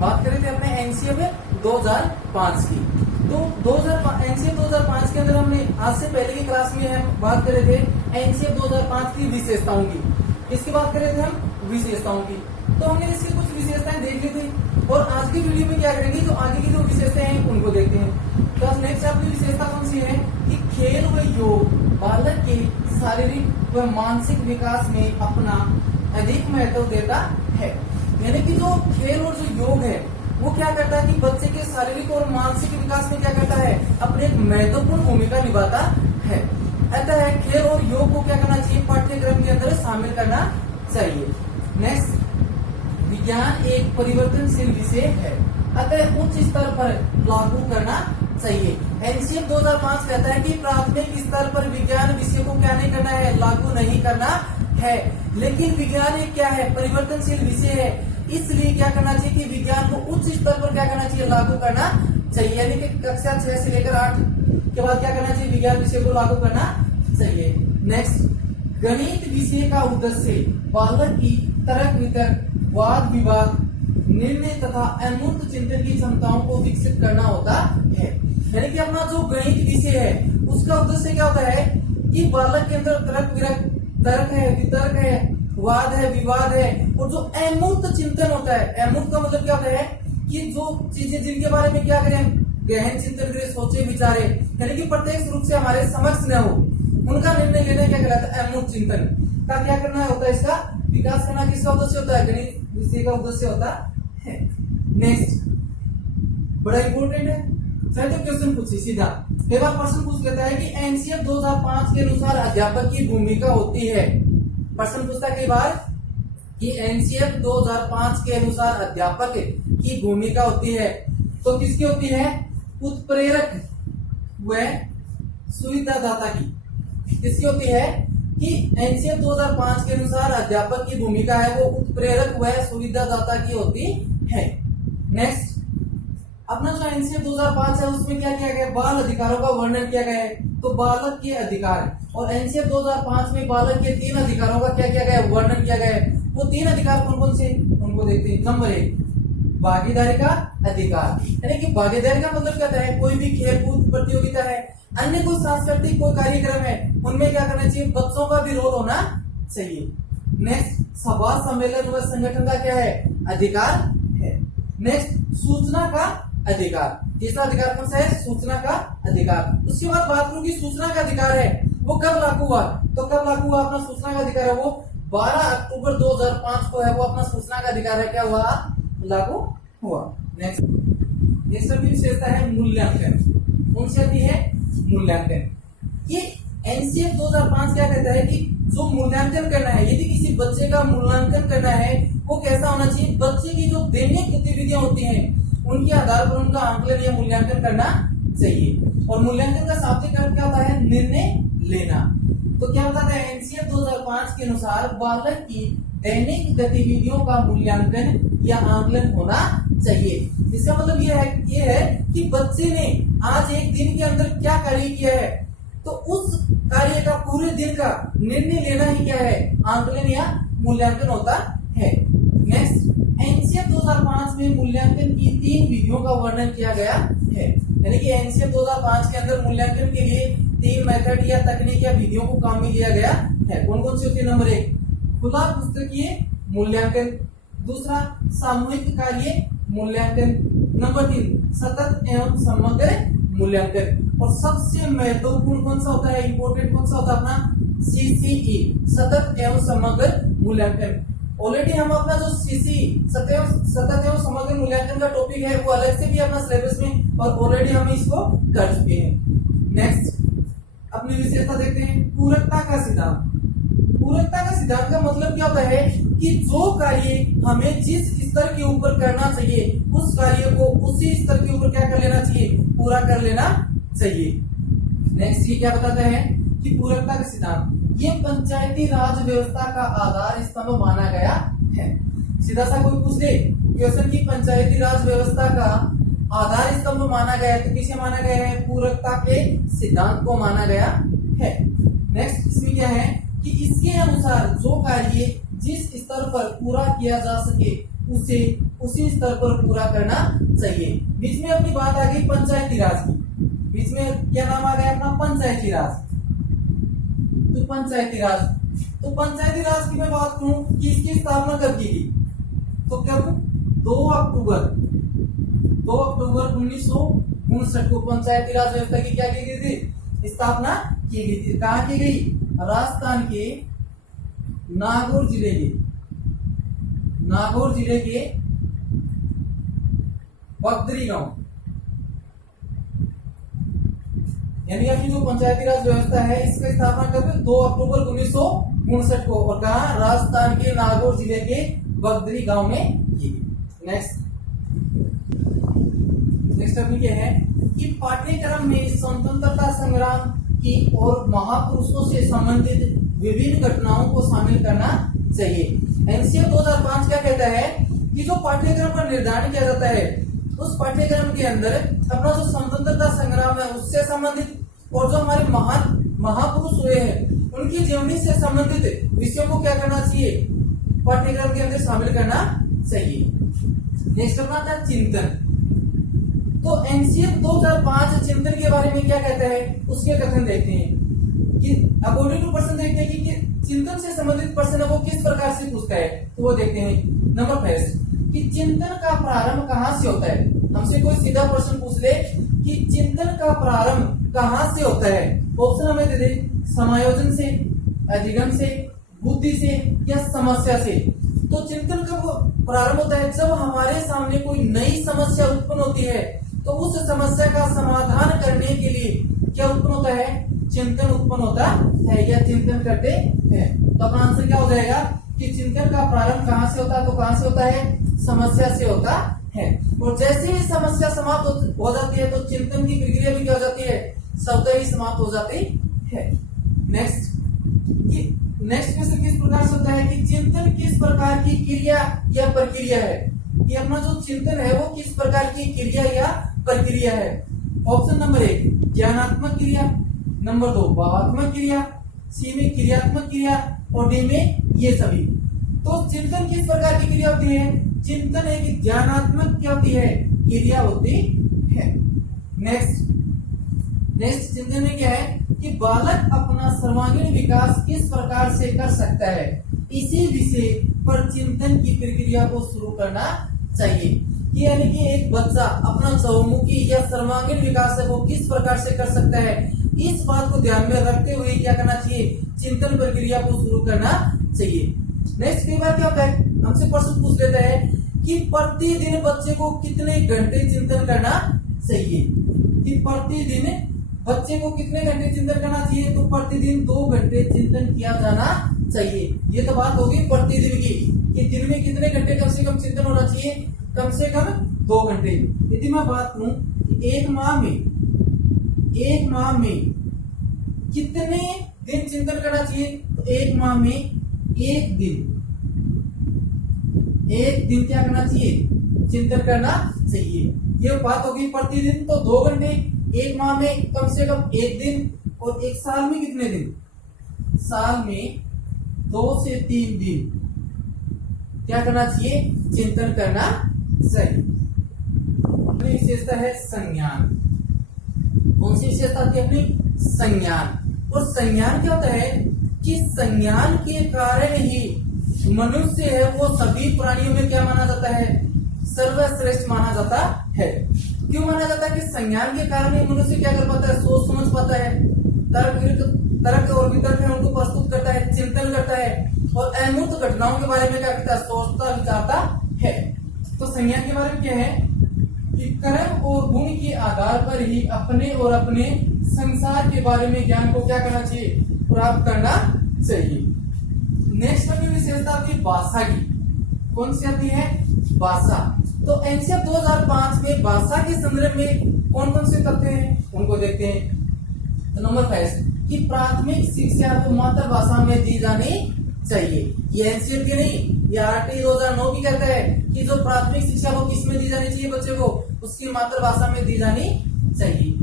बात कर रहे थे अपने एनसीएफ 2005 की। तो एनसीएफ 2005 के अंदर हमने आज से पहले की क्लास में हम बात कर रहे थे एनसीएफ 2005 की विशेषताओं की। इसकी बात कर रहे थे हम विशेषताओं की। तो हमने इसकी कुछ विशेषताएं देख ली थी और आज की वीडियो में क्या करेंगे, जो आगे की जो विशेषताएं हैं उनको देखते हैं। तो आज नेक्स्ट आपकी विशेषता कौन सी है कि खेल व योग बालक के शारीरिक व मानसिक विकास में अपना अधिक महत्व देता है। यानी कि जो खेल और जो योग है वो क्या करता है कि बच्चे के शारीरिक और मानसिक विकास में क्या करता है, अपनी एक महत्वपूर्ण भूमिका निभाता है। अतः खेल और योग को क्या करना चाहिए, पाठ्यक्रम के अंदर शामिल करना चाहिए। नेक्स्ट, विज्ञान एक परिवर्तनशील विषय है, अतः उच्च स्तर पर लागू करना चाहिए। एनसीएफ 2005 कहता है कि प्राथमिक स्तर पर विज्ञान विषय को क्या नहीं करना है, लागू नहीं करना है। लेकिन विज्ञान एक क्या है, परिवर्तनशील विषय है, इसलिए क्या करना चाहिए कि विज्ञान को उच्च स्तर पर क्या करना चाहिए, लागू करना चाहिए। यानी कि कक्षा 6 से लेकर 8 के बाद क्या करना चाहिए, विज्ञान विषय को लागू करना चाहिए। नेक्स्ट, गणित विषय का उद्देश्य बालक की तर्क वितर्क, वाद विवाद, निर्णय तथा अमूर्त चिंतन की क्षमताओं को विकसित करना होता है। यानी कि अपना जो गणित विषय है उसका उद्देश्य क्या होता है कि बालक के अंदर तर्क है, वितर्क है, वाद है, विवाद है और जो अमूर्त चिंतन होता है। अमूर्त का मतलब क्या होता है कि जो चीजें जिनके बारे में क्या करें, गहन चिंतन करें, सोचे विचारे, यानी कि प्रत्यक्ष रूप से हमारे समक्ष न हो, उनका निर्णय लेना क्या कहलाता है, अमूर्त चिंतन का क्या करना होता है, इसका विकास करना किसका उद्देश्य होता है, गणित विषय का उद्देश्य होता है। नेक्स्ट, बड़ा इंपोर्टेंट है, तो क्वेश्चन पूछिए सीधा। कई बार प्रश्न पूछ लेता है कि एनसीएफ 2005 के अनुसार अध्यापक की भूमिका होती है। प्रश्न पूछता है कई बार कि एनसीएफ 2005 के अनुसार अध्यापक की भूमिका होती है, तो किसकी होती है, उत्प्रेरक व सुविधादाता की। किसकी होती है कि एनसीएफ 2005 के अनुसार अध्यापक की भूमिका है वो उत्प्रेरक व सुविधादाता की होती है। नेक्स्ट, अपना जो एनसीएफ 2005 है उसमें क्या किया गया, बाल अधिकारों का वर्णन किया गया है। तो बालक के अधिकार, और एनसीएफ 2005 में बालक के 3 अधिकारों का क्या किया गया, वर्णन किया गया है। वो 3 अधिकार कौन कौन से, उनको देखते हैं। नंबर 1, भागीदारी का अधिकार, यानी कि भागीदारी का मतलब क्या होता है, कोई भी खेल कूद प्रतियोगिता है, अन्य कोई सांस्कृतिक कोई कार्यक्रम है, उनमें क्या करना चाहिए, बच्चों का भी रोल होना चाहिए। नेक्स्ट, सभा सम्मेलन व संगठन का क्या है, अधिकार है। नेक्स्ट, सूचना का अधिकार, तीसरा अधिकार कौन सा है, सूचना का अधिकार। उसके बाद बात करूं कि सूचना का अधिकार है वो कब लागू हुआ, तो कब लागू हुआ अपना सूचना का अधिकार है, वो 12 अक्टूबर 2005 को है वो अपना सूचना का अधिकार है क्या हुआ, लागू हुआ। नेक्स्ट, ये सभी विशेषता है मूल्यांकन, कौन सी आती है, मूल्यांकन। ये एनसीएफ 2005 क्या कहता है कि जो मूल्यांकन करना है, यदि किसी बच्चे का मूल्यांकन करना है वो कैसा होना चाहिए, बच्चे की जो दैनिक गतिविधियां होती हैं उनके आधार पर उनका आंकलन या मूल्यांकन करना चाहिए। और मूल्यांकन का शाब्दिक अर्थ क्या होता है, निर्णय लेना। तो क्या होता है, एनसीएफ 2005 के अनुसार बालक की दैनिक गतिविधियों का मूल्यांकन या आंकलन होना चाहिए। इसका मतलब ये है कि बच्चे ने आज एक दिन के अंदर क्या कार्य किया है, तो उस कार्य का पूरे दिन का निर्णय लेना ही क्या है, आंकलन या मूल्यांकन होता है। नेक्स्ट, एनसीएफ 2005 में मूल्यांकन की 3 विधियों का वर्णन किया गया है। यानी कि एनसीएफ 2005 के अंदर मूल्यांकन के लिए 3 मेथड या तकनीक या विधियों को काम में लिया गया है। कौन कौन सी होती है, नंबर 1, खुला पुस्तकीय मूल्यांकन, दूसरा सामूहिक कार्य मूल्यांकन, नंबर 3 सतत एवं समग्र मूल्यांकन, और सबसे महत्वपूर्ण कौन सा होता है, इंपोर्टेंट कौन सा होता है अपना सीसीई, सतत एवं समग्र मूल्यांकन। ऑलरेडी हम अपना जो सीसी सतत एवं समग्र मूल्यांकन का टॉपिक है वो अलग से भी अपना सिलेबस में, और ऑलरेडी हम इसको कर चुके हैं। नेक्स्ट, अपनी विशेषता देखते हैं, पूरकता का सिद्धांत। पूरकता का सिद्धांत का मतलब क्या होता है कि जो कार्य हमें जिस स्तर के ऊपर करना चाहिए उस कार्य को उसी स्तर के ऊपर क्या कर लेना चाहिए, पूरा कर लेना चाहिए। नेक्स्ट, ये क्या बताता है कि पूरकता का सिद्धांत ये पंचायती राज व्यवस्था का आधार स्तंभ माना गया है। सीधा सा कोई पूछ दे क्वेश्चन की पंचायती राज व्यवस्था का आधार स्तंभ माना गया है, तो किसे माना गया है, पूरकता के सिद्धांत को माना गया है। नेक्स्ट, इसमें क्या है कि इसके अनुसार जो कार्य जिस स्तर पर पूरा किया जा सके उसे उसी स्तर पर पूरा करना चाहिए। बीच में अपनी बात आ गई पंचायती राज की, बीच में क्या नाम आ गया अपना पंचायती राज। तो पंचायती राज की मैं बात करूं कि इसकी स्थापना कब की गई, तो कब 2 अक्टूबर 1959 को पंचायती राज व्यवस्था की क्या की गई थी, स्थापना की गई थी। कहाँ की गई, राजस्थान के नागौर जिले के बगदरी गांव, यानी कि जो पंचायती राज व्यवस्था है इसका स्थापना कब 2 अक्टूबर 1959 को, और कहा राजस्थान के नागौर जिले के बगदरी गांव में की गई। नेक्स्ट टॉपिक ये है कि पाठ्यक्रम में स्वतंत्रता संग्राम की और महापुरुषों से संबंधित विभिन्न घटनाओं को शामिल करना चाहिए। एनसीआर 2005 क्या कहता है कि जो पाठ्यक्रम का निर्धारण किया जाता है उस पाठ्यक्रम के अंदर अपना जो स्वतंत्रता संग्राम है उससे संबंधित और जो हमारे महापुरुष हुए हैं उनकी जीवनी से संबंधित विषयों को क्या करना चाहिए, पाठ्यक्रम के अंदर शामिल करना चाहिए। नेक्स्ट अपना था चिंतन। तो एनसीआर 2005 चिंतन के बारे में क्या कहता है उसके कथन देखते हैं कि अकॉर्डिंग टू पर्सन देखते हैं कि चिंतन से संबंधित प्रश्न वो किस प्रकार से पूछता है। तो वो देखते हैं नंबर फर्स्ट कि चिंतन का प्रारंभ कहाँ से होता है। हमसे कोई सीधा प्रश्न पूछ ले कि चिंतन का प्रारंभ कहाँ से होता है, ऑप्शन हमें दे दे, समायोजन से, अधिगम से, बुद्धि से या समस्या से। तो चिंतन कब प्रारंभ होता है, जब हमारे सामने कोई नई समस्या उत्पन्न होती है तो उस समस्या का समाधान करने के लिए क्या उत्पन्न होता है, चिंतन उत्पन्न होता है या चिंतन करते हैं। तो अपना आंसर क्या हो जाएगा कि चिंतन का प्रारंभ कहाँ से होता है, तो कहाँ से होता है, समस्या से होता है। और जैसे ही समस्या समाप्त हो जाती है तो चिंतन की प्रक्रिया भी क्या हो जाती है, स्वतः ही समाप्त हो जाती है। नेक्स्ट क्वेश्चन किस प्रकार से होता है कि चिंतन किस प्रकार की क्रिया या प्रक्रिया है, कि अपना जो चिंतन है वो किस प्रकार की क्रिया या प्रक्रिया है। ऑप्शन नंबर 1 ज्ञानात्मक क्रिया, नंबर 2 भावात्मक क्रिया, सी में क्रियात्मक क्रिया और डी में ये सभी। तो चिंतन किस प्रकार की क्रिया होती है, चिंतन एक ज्ञानात्मक क्या होती है, क्रिया होती है। नेक्स्ट चिंतन में क्या है कि बालक अपना सर्वांगीण विकास किस प्रकार से कर सकता है, इसी विषय पर चिंतन की प्रक्रिया को शुरू करना चाहिए। कि यानी कि एक बच्चा अपना चहुमुखी या सर्वांगीण विकास है वो किस प्रकार से कर सकता है, इस बात को ध्यान में रखते हुए क्या करना चाहिए, चिंतन प्रक्रिया को शुरू करना चाहिए। नेक्स्ट कई बार क्या होता है हमसे प्रश्न पूछ लेता है कि प्रतिदिन बच्चे को कितने घंटे चिंतन करना चाहिए, कि प्रतिदिन बच्चे को कितने घंटे चिंतन करना चाहिए, तो प्रतिदिन 2 घंटे चिंतन किया जाना चाहिए। ये तो बात होगी प्रतिदिन की कि दिन में कितने घंटे कम से कम चिंतन होना चाहिए, कम से कम 2 घंटे। यदि मैं बात करूं एक माह में कितने दिन चिंतन करना चाहिए, तो एक माह में एक दिन क्या करना चाहिए, चिंतन करना चाहिए। ये बात होगी प्रतिदिन तो 2 घंटे, एक माह में कम से कम 1 दिन, और एक साल में कितने दिन, साल में 2 से 3 दिन क्या करना चाहिए, चिंतन करना चाहिए। अपनी विशेषता है संज्ञान। कौन सी विशेषता आती है अपनी, संज्ञान। और संज्ञान क्या होता है कि संज्ञान के कारण ही मनुष्य है वो सभी प्राणियों में क्या माना जाता है, सर्वश्रेष्ठ माना जाता है। क्यों माना जाता है कि संज्ञान के कारण ही मनुष्य क्या कर पाता है, सोच समझ पाता है, तर्क और वितर्क है उनको प्रस्तुत करता है, चिंतन करता है और अमूर्त घटनाओं के बारे में क्या करता है, सोचता विचारता है। तो संज्ञान के बारे में क्या है कि कर्म और गुण के आधार पर ही अपने और अपने संसार के बारे में ज्ञान को क्या करना चाहिए, प्राप्त करना चाहिए। नेक्स्ट अपनी विशेषता आती है भाषा की। कौन सी आती है, भाषा। तो एनसीआर 2005 में भाषा के संदर्भ में कौन कौन से तथ्य हैं उनको देखते हैं। तो नंबर 5 कि प्राथमिक शिक्षा को मातृभाषा में दी जानी चाहिए। ये एनसीआर की नहीं, ये आरटी 2009 भी कहता है कि जो प्राथमिक शिक्षा वो किस में दी जानी चाहिए, बच्चे को उसकी मातृभाषा में दी जानी चाहिए।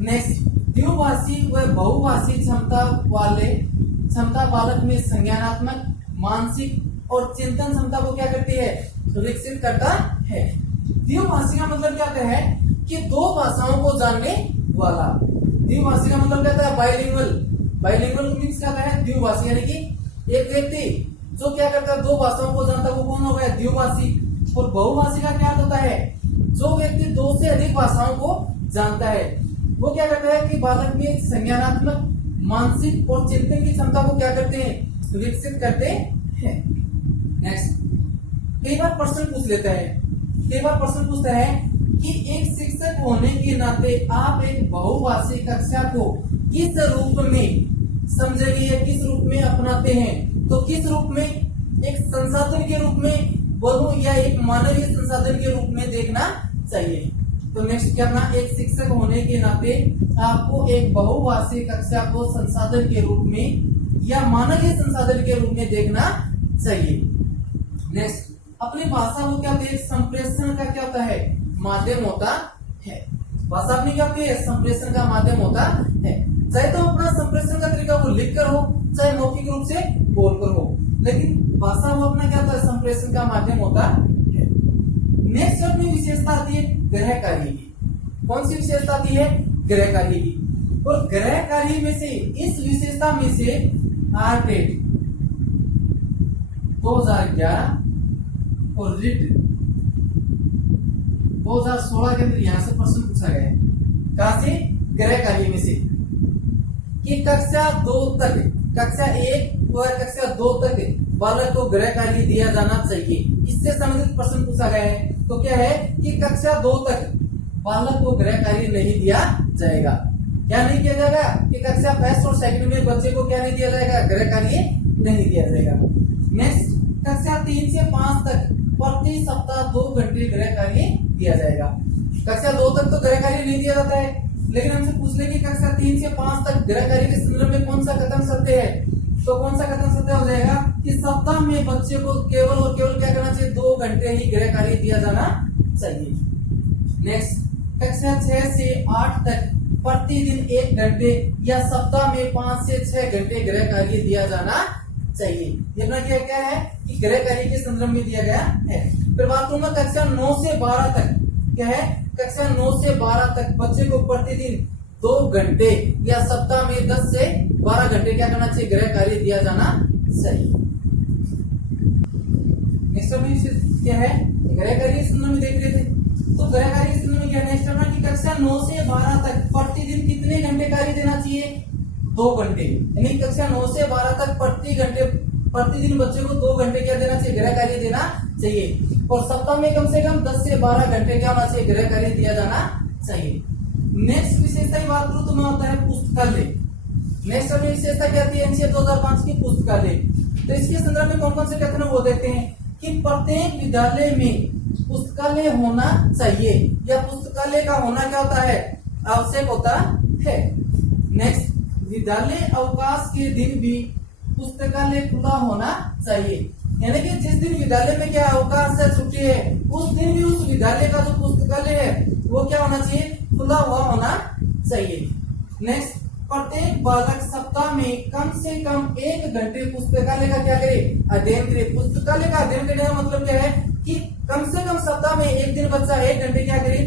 नेक्स्ट द्विभाषी व बहुभाषी क्षमता बालक में संज्ञानात्मक, मानसिक और चिंतन क्षमता को क्या करती है, विकसित करता है। द्विभाषी का मतलब क्या होता है कि दो भाषाओं को जानने वाला। द्विभाषी का मतलब क्या होता है? बाइलिंगुअल। बाइलिंगुअल मीन्स क्या होता है? द्विभाषी, यानी कि एक व्यक्ति जो क्या करता है, दो भाषाओं को जानता है, वो कौन हो गया? द्विभाषी। और बहुभाषी का क्या होता है? जो व्यक्ति दो से अधिक भाषाओं को जानता है, वो क्या करता है कि बालक में संज्ञानात्मक, मानसिक और चिंतन की क्षमता को क्या करते हैं? विकसित करते हैं। नेक्स्ट, कई बार प्रश्न पूछ लेता है, कई बार प्रश्न पूछता है कि एक शिक्षक होने के नाते आप एक बहुभाषी कक्षा को किस रूप में समझेंगे या किस रूप में अपनाते हैं? तो किस रूप में? एक संसाधन के रूप में बोलूं या एक मानवीय संसाधन के रूप में देखना चाहिए? तो नेक्स्ट क्या करना? एक शिक्षक होने के नाते आपको एक बहुभाषी कक्षा को संसाधन के रूप में या मानवीय संसाधन के रूप में देखना चाहिए। नेक्स्ट, अपनी भाषा को क्या होता है? संप्रेषण का क्या होता है? माध्यम होता है। भाषा अपनी क्या होती है? संप्रेषण का माध्यम होता है। चाहे तो अपना संप्रेषण का तरीका वो लिख कर हो, चाहे मौखिक रूप से बोलकर हो, लेकिन भाषा वो अपना क्या होता है? संप्रेषण का माध्यम होता है। नेक्स्ट अपनी विशेषता आती है ग्रह कार्य की। कौन सी विशेषता आती है? ग्रह कार्य की। और ग्रह कार्य में से, इस विशेषता में से आर्टेट 2011 और रिट 2016 के अंदर यहां से प्रश्न पूछा गया है। कहां से? ग्रह कार्य में से, कि कक्षा 2 तक, कक्षा 1 और कक्षा 2 तक बालक को गृह कार्य दिया जाना चाहिए। इससे संबंधित प्रश्न पूछा गया है। तो क्या है कि कक्षा 2 तक बालक को गृह कार्य नहीं दिया जाएगा। क्या नहीं किया जाएगा? कि कक्षा फर्स्ट और सेकंड में बच्चे को क्या नहीं दिया जाएगा? गृह कार्य नहीं दिया जाएगा। नेक्स्ट, कक्षा 3 से 5 तक प्रति सप्ताह 2 घंटे गृह कार्य दिया जाएगा। कक्षा 2 तक तो गृह कार्य नहीं दिया जाता है, लेकिन हमसे पूछ ले कि कक्षा 3 से 5 तक गृह कार्य के संदर्भ में कौन सा कथन सत्य है? तो कौन सा कथन सत्य हो जाएगा कि सप्ताह में बच्चे को केवल और केवल क्या करना चाहिए? 2 घंटे ही गृह कार्य दिया जाना चाहिए। नेक्स्ट, कक्षा 6 से 8 तक प्रतिदिन 1 घंटे या सप्ताह में 5 से 6 घंटे गृह कार्य दिया जाना चाहिए। ये अपना क्या है कि गृह कार्य के संदर्भ में दिया गया है। फिर बात करूंगा कक्षा 9 से 12 तक। क्या है? कक्षा 9 से 12 तक बच्चे को प्रतिदिन 2 घंटे या सप्ताह में 10 से 12 घंटे क्या करना चाहिए? गृह कार्य दिया जाना चाहिए। नेक्स्ट क्या है? गृह कार्य के संदर्भ में देख रहे थे। तो गृह कार्य के संदर्भ में क्या? नेक्स्ट की कक्षा 9 से 12 तक प्रतिदिन कितने घंटे कार्य देना चाहिए? 2 घंटे। यानी कक्षा 9 से 12 तक प्रतिदिन बच्चे को 2 घंटे क्या देना चाहिए? गृह कार्य देना चाहिए। और सप्ताह में कम से कम 10 से 12 घंटे क्या होना चाहिए? गृह कार्य दिया जाना चाहिए। नेक्स्ट विशेषता की बात करूं तो मैं होता है पुस्तकालय। नेक्स्ट अपनी विशेषता क्या आती है? एनसीईआरटी 2005 की पुस्तकालय। तो इसके संदर्भ में कौन कौन से कथन वो देते हैं कि प्रत्येक विद्यालय में पुस्तकालय होना चाहिए, या पुस्तकालय का होना क्या होता है? आवश्यक होता है। नेक्स्ट, विद्यालय अवकाश के दिन भी पुस्तकालय खुला होना चाहिए। यानी कि जिस दिन विद्यालय में क्या अवकाश है, छुट्टी है, उस दिन भी उस विद्यालय का जो पुस्तकालय है वो क्या होना चाहिए? खुला हुआ होना चाहिए। नेक्स्ट, प्रत्येक बालक सप्ताह में कम से कम 1 घंटे पुस्तकालय का क्या करे? अध्ययन करे। पुस्तकालय का अध्ययन करने का मतलब क्या है कि कम से कम सप्ताह में एक दिन बच्चा 1 घंटे क्या करे?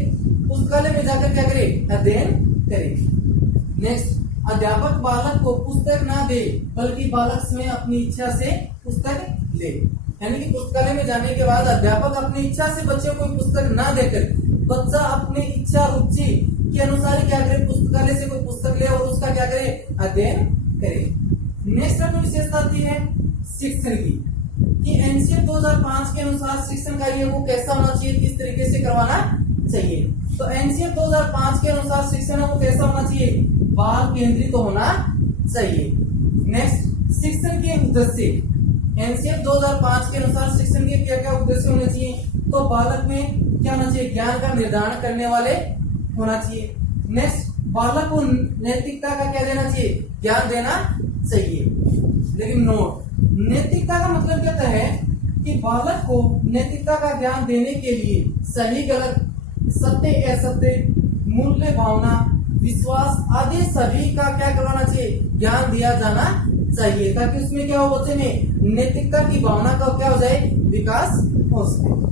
पुस्तकालय में जाकर क्या करे? अध्ययन करे। नेक्स्ट, अध्यापक बालक को पुस्तक ना दे, बल्कि बालक स्वयं अपनी इच्छा से पुस्तक ले। यानी कि पुस्तकालय में जाने के बाद अध्यापक अपनी इच्छा से बच्चे को पुस्तक ना देकर बच्चा अपनी इच्छा रुचि के अनुसार क्या करे? पुस्तकालय से कोई पुस्तक ले और उसका क्या करे? अध्ययन करे। नेक्स्ट अपनी विशेषता आती है शिक्षण की, कि एनसीईआरटी 2005 के अनुसार शिक्षण कार्य को कैसा होना चाहिए? किस तरीके से करवाना चाहिए? तो एनसीईआरटी 2005 के अनुसार शिक्षण को कैसा होना चाहिए? बाल केंद्रित होना चाहिए। नेक्स्ट, शिक्षण के उद्देश्य। एनसीईआरटी 2005 के अनुसार शिक्षण के क्या क्या उद्देश्य होने चाहिए? तो बालक में क्या होना चाहिए? ज्ञान का निर्धारण करने वाले होना चाहिए। नेक्स्ट, बालक को नैतिकता का क्या देना चाहिए? ज्ञान देना चाहिए। लेकिन नोट, नैतिकता का मतलब क्या है कि बालक को नैतिकता का ज्ञान देने के लिए सही गलत, सत्य असत्य, मूल्य भावना, विश्वास आदि सभी का क्या करवाना चाहिए? ज्ञान दिया जाना चाहिए, ताकि उसमें क्या हो? बच्चे में नैतिकता की भावना का क्या हो जाए? विकास हो सके।